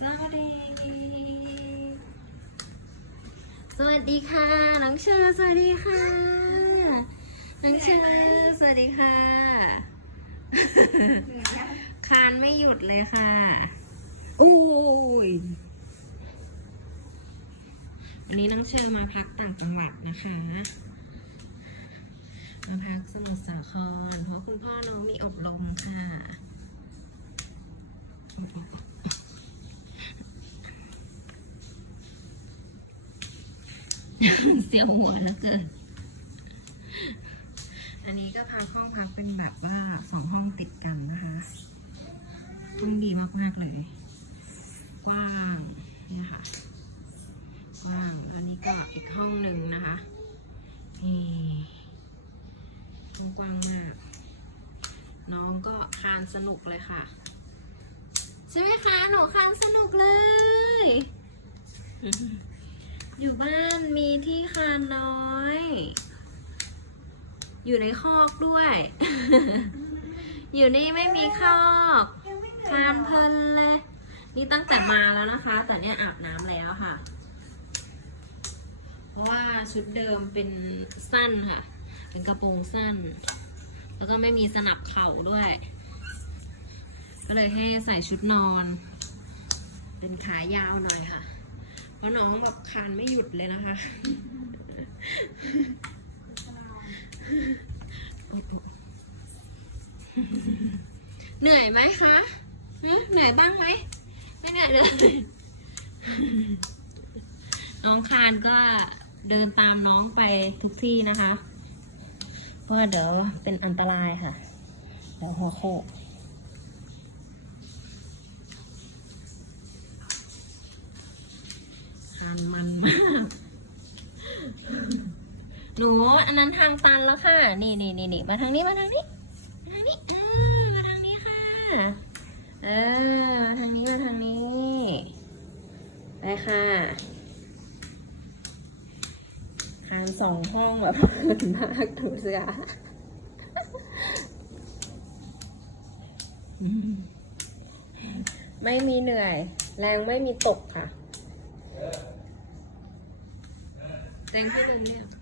สวัสดี สวัสดีค่ะน้องเชอร์สวัสดีค่ะน้องเชอร์สวัสดีค่ะ คานไม่หยุดเลยค่ะอุ้ยวันนี้น้องเชอร์มาพักต่างจังหวัดนะคะ มาพักสมุทรสาคร เพราะคุณพ่อน้องมีอบรมค่ะ เสียวหัวแล้วเกินอันนี้ก็พักห้องพักเป็นแบบว่าสองห้องติดกันนะคะห้องดีมากๆเลย กว้างเนี่ยค่ะกว้างอันนี้ก็อีกห้องหนึ่งนะคะนี่ห้องกว้างมาก น้องก็คานสนุกเลยค่ะ ใช่ไหมคะ หนูคานสนุกเลย อยู่บ้านมีที่คานน้อย อยู่ในคอกด้วย อยู่นี่ไม่มีคอกคานเพลินเลย นี่ตั้งแต่มาแล้วนะคะ แต่เนี่ยอาบน้ำแล้วค่ะ เพราะว่าชุดเดิมเป็นสั้นค่ะ เป็นกระโปรงสั้น แล้วก็ไม่มีสนับเข่าด้วย ก็เลยให้ใส่ชุดนอน เป็นขายาวหน่อยค่ะ เพราะน้องแบบคานไม่หยุดเลยนะคะเหนื่อยไหมคะเหนื่อยบ้างไหมไม่เหนื่อยเลยน้องคานก็เดินตามน้องไปทุกที่นะคะ เพราะเดี๋ยวเป็นอันตรายค่ะ เดี๋ยวหัวโขกานมันมากหนูอันนั้นทางตันแล้วค่ะ นี่นี่นี่นี่มาทางนี้มาทางนี้มาทางนี้อ่ามาทางนี้ค่ะ เออมาทางนี้มาทางนี้ไปค่ะคานสองห้องแบบมากดูสิคะอืมไม่มีเหนื่อย แรงไม่มีตกค่ะ thank you തന്നെ